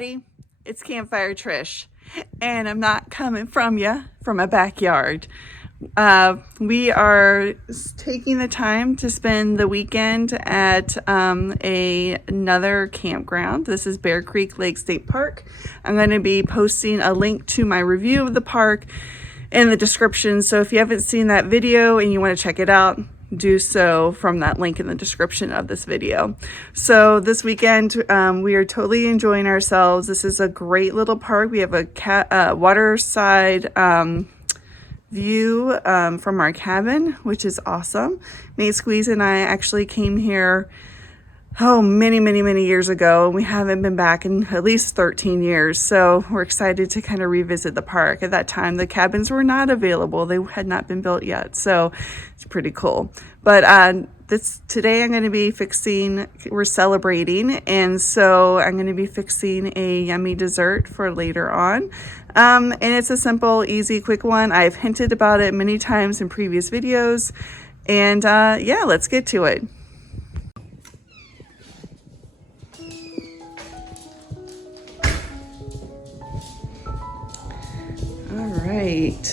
everybody, it's Campfire Trish, and I'm not coming from my backyard. We are taking the time to spend the weekend at another campground. This is Bear Creek Lake State Park. I'm going to be posting a link to my review of the park in the description, so if you haven't seen that video and you want to check it out, do so from that link in the description of this video. So this weekend we are totally enjoying ourselves. This is a great little park. We have a waterside view from our cabin, which is awesome. Nate Squeeze and I actually came here many years ago, and we haven't been back in at least 13 years. So we're excited to kind of revisit the park. At that time, the cabins were not available. They had not been built yet. So it's pretty cool. But today I'm going to be we're celebrating. And so I'm going to be fixing a yummy dessert for later on. And it's a simple, easy, quick one. I've hinted about it many times in previous videos. And yeah, let's get to it. Right,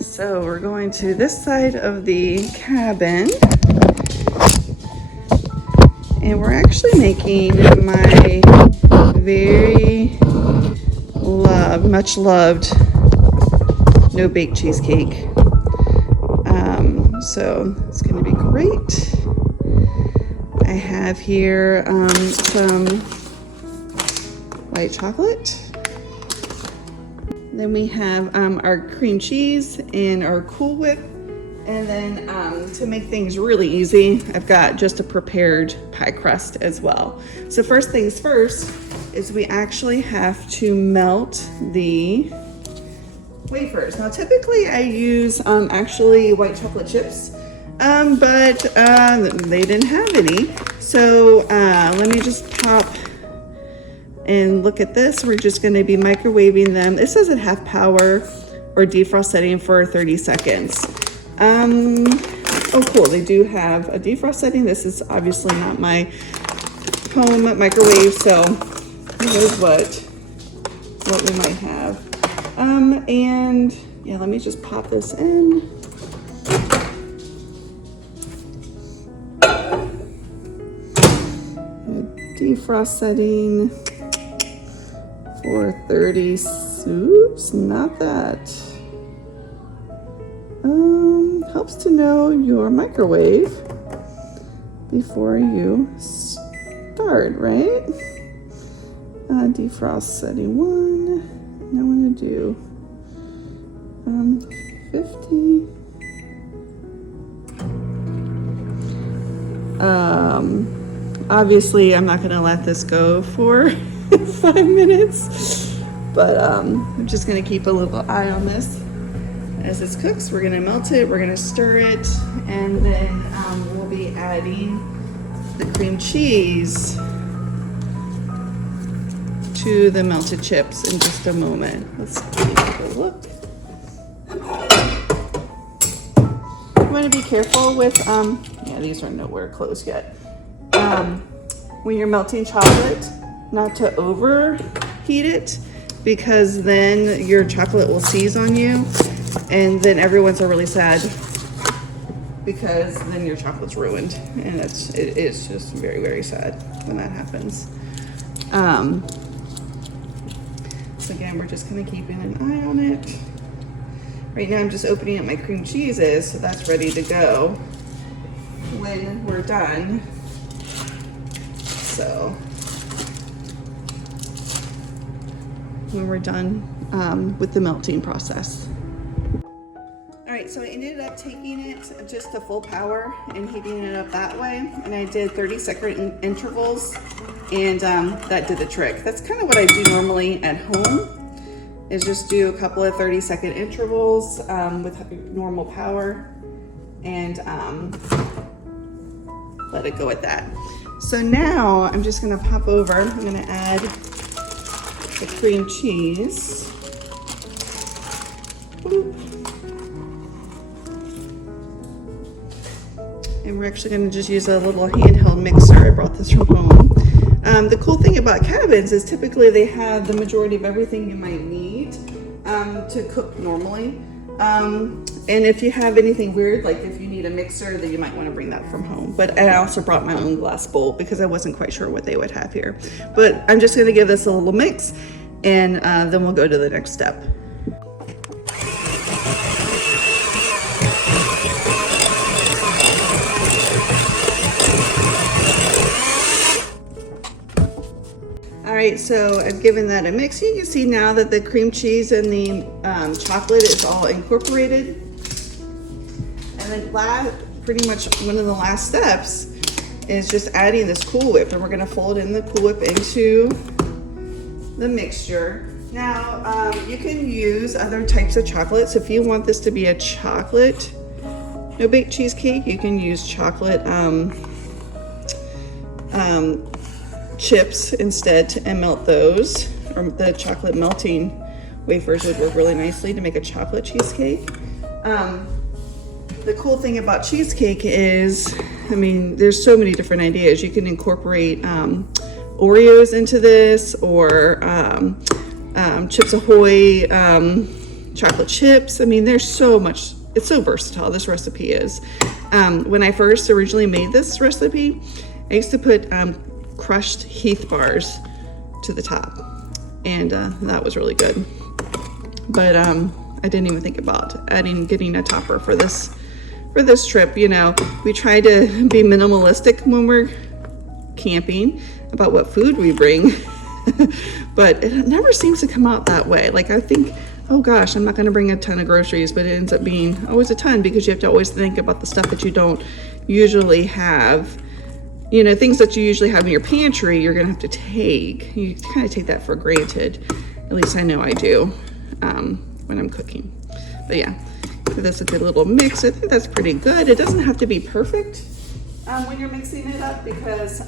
so we're going to this side of the cabin, and we're actually making my very much loved no-bake cheesecake. So it's going to be great. I have here some white chocolate. Then we have our cream cheese and our Cool Whip. And then to make things really easy, I've got just a prepared pie crust as well. So first things first is we actually have to melt the wafers. Now typically I use actually white chocolate chips, but they didn't have any. So let me just pop. And look at this, we're just going to be microwaving them. This says at half power or defrost setting for 30 seconds. Oh cool, they do have a defrost setting. This is obviously not my home microwave, so who knows what we might have. And yeah, let me just pop this in. Defrost setting for 30, oops, not that. Helps to know your microwave before you start, right? Defrost setting 1, and I want to do 50. Obviously, I'm not going to let this go for 5 minutes, but I'm just going to keep a little eye on this as this cooks. We're going to melt it, we're going to stir it, and then we'll be adding the cream cheese to the melted chips in just a moment. Let's take a look. You want to be careful with, yeah, these are nowhere close yet. When you're melting chocolate, not to overheat it, because then your chocolate will seize on you, and then everyone's really sad because then your chocolate's ruined, and it is just very sad when that happens. So again, we're just kind of keeping an eye on it. Right now I'm just opening up my cream cheeses, so that's ready to go when we're done. So when we're done with the melting process. All right, so I ended up taking it just to full power and heating it up that way. And I did 30-second intervals, and that did the trick. That's kind of what I do normally at home, is just do a couple of 30-second intervals with normal power and let it go at that. So now I'm just gonna pop over, I'm gonna add the cream cheese. Boop. And we're actually gonna just use a little handheld mixer. I brought this from home. The cool thing about cabins is typically they have the majority of everything you might need to cook normally. And if you have anything weird, like if you need a mixer, then you might want to bring that from home. But I also brought my own glass bowl because I wasn't quite sure what they would have here. But I'm just going to give this a little mix, and then we'll go to the next step. All right, so I've given that a mix. You can see now that the cream cheese and the chocolate is all incorporated. And then pretty much one of the last steps is just adding this Cool Whip, and we're gonna fold in the Cool Whip into the mixture. Now, you can use other types of chocolates. If you want this to be a chocolate no-bake cheesecake, you can use chocolate chips instead and melt those, or the chocolate melting wafers would work really nicely to make a chocolate cheesecake. The cool thing about cheesecake is, I mean, there's so many different ideas. You can incorporate Oreos into this, or Chips Ahoy chocolate chips. I mean, there's so much, it's so versatile, this recipe is. When I first originally made this recipe, I used to put crushed Heath bars to the top, and that was really good. But I didn't even think about getting a topper for this trip. You know, we try to be minimalistic when we're camping about what food we bring, but it never seems to come out that way. Like, I think, oh gosh, I'm not going to bring a ton of groceries, but it ends up being always a ton, because you have to always think about the stuff that you don't usually have. You know, things that you usually have in your pantry, you're gonna have to take. You kind of take that for granted. At least I know I do when I'm cooking. But yeah, give this a good little mix. I think that's pretty good. It doesn't have to be perfect when you're mixing it up, because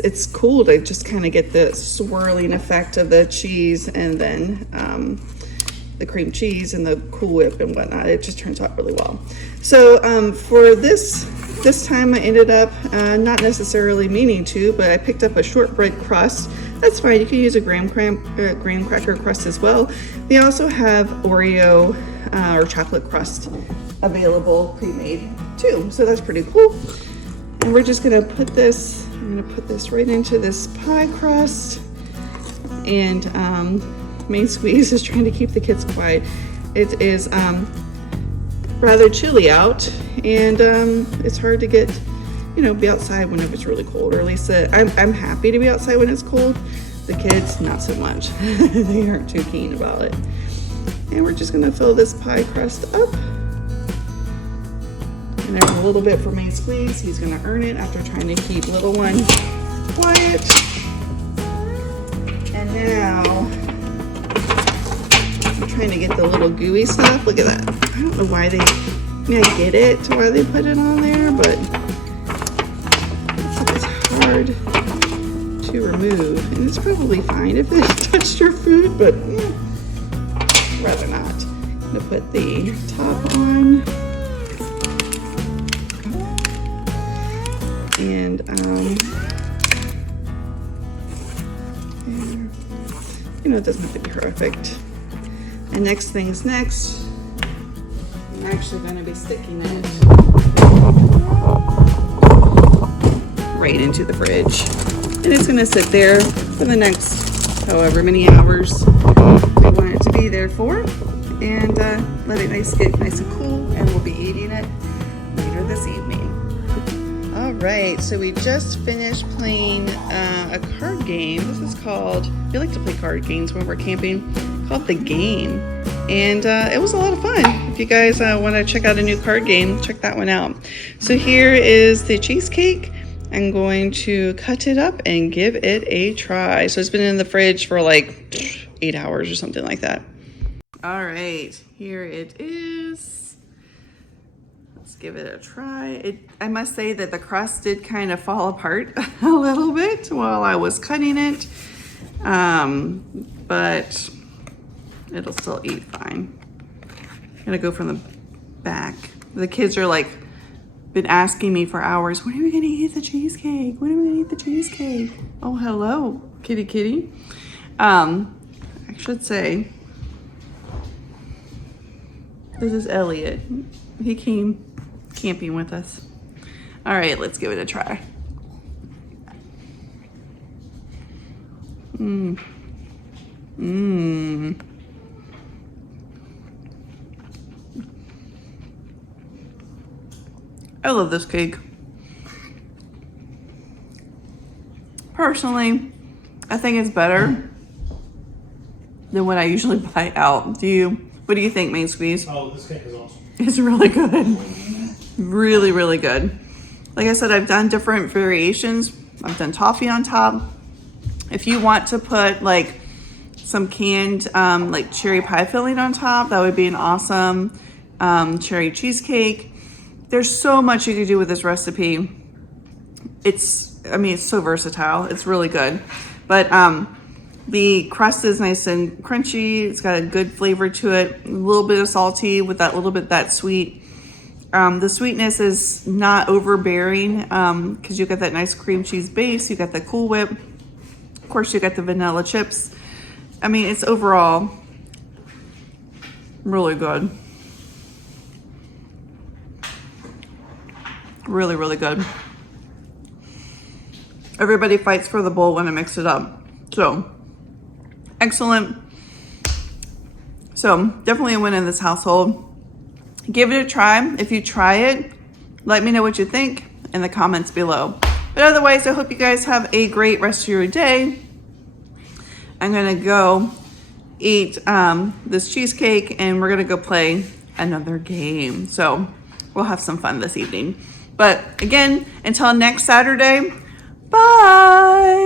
it's cool to just kind of get the swirling effect of the cheese and then the cream cheese and the Cool Whip and whatnot. It just turns out really well. So for this time I ended up not necessarily meaning to, but I picked up a shortbread crust. That's fine. You can use a graham cracker crust as well. They also have Oreo or chocolate crust available pre-made too. So that's pretty cool. And we're just gonna put this, I'm gonna put this right into this pie crust. And Main Squeeze is trying to keep the kids quiet. It is rather chilly out, and it's hard to get, you know, be outside when it's really cold, or at least I'm happy to be outside when it's cold. The kids, not so much. They aren't too keen about it. And we're just gonna fill this pie crust up. And there's a little bit for Main Squeeze. He's gonna earn it after trying to keep little one quiet. And now, I'm trying to get the little gooey stuff. Look at that. I don't know why I mean, I get it to why they put it on there, but it's hard to remove. And it's probably fine if it touched your food, but rather not. I'm gonna put the top on. And you know, it doesn't have to be perfect. And next thing's next. I'm actually going to be sticking it right into the fridge. And it's going to sit there for the next however many hours we want it to be there for. And let it get nice and cool, and we'll be eating it later this evening. All right, so we just finished playing a card game. This is called, we like to play card games when we're camping, called The Game. And it was a lot of fun. If you guys want to check out a new card game, check that one out. So here is the cheesecake. I'm going to cut it up and give it a try. So it's been in the fridge for like 8 hours or something like that. All right, here it is. Let's give it a try. I must say that the crust did kind of fall apart a little bit while I was cutting it, but it'll still eat fine. I'm gonna go from the back. The kids are like been asking me for hours, when are we gonna eat the cheesecake? When are we gonna eat the cheesecake? Oh, hello, kitty kitty. I should say, this is Elliot. He came camping with us. All right, let's give it a try. I love this cake. Personally, I think it's better than what I usually buy out. What do you think, Main Squeeze? Oh, this cake is awesome. It's really good. Really, really good. Like I said, I've done different variations. I've done toffee on top. If you want to put like some canned like cherry pie filling on top, that would be an awesome cherry cheesecake. There's so much you could do with this recipe. It's so versatile. It's really good. But the crust is nice and crunchy. It's got a good flavor to it. A little bit of salty with that sweet. The sweetness is not overbearing because you got that nice cream cheese base. You got the Cool Whip. Of course, you got the vanilla chips. It's overall really good. Really, really good. Everybody fights for the bowl when I mix it up. So, excellent. So, definitely a win in this household. Give it a try. If you try it, let me know what you think in the comments below. But otherwise, I hope you guys have a great rest of your day. I'm gonna go eat this cheesecake and we're gonna go play another game. So we'll have some fun this evening. But again, until next Saturday, bye.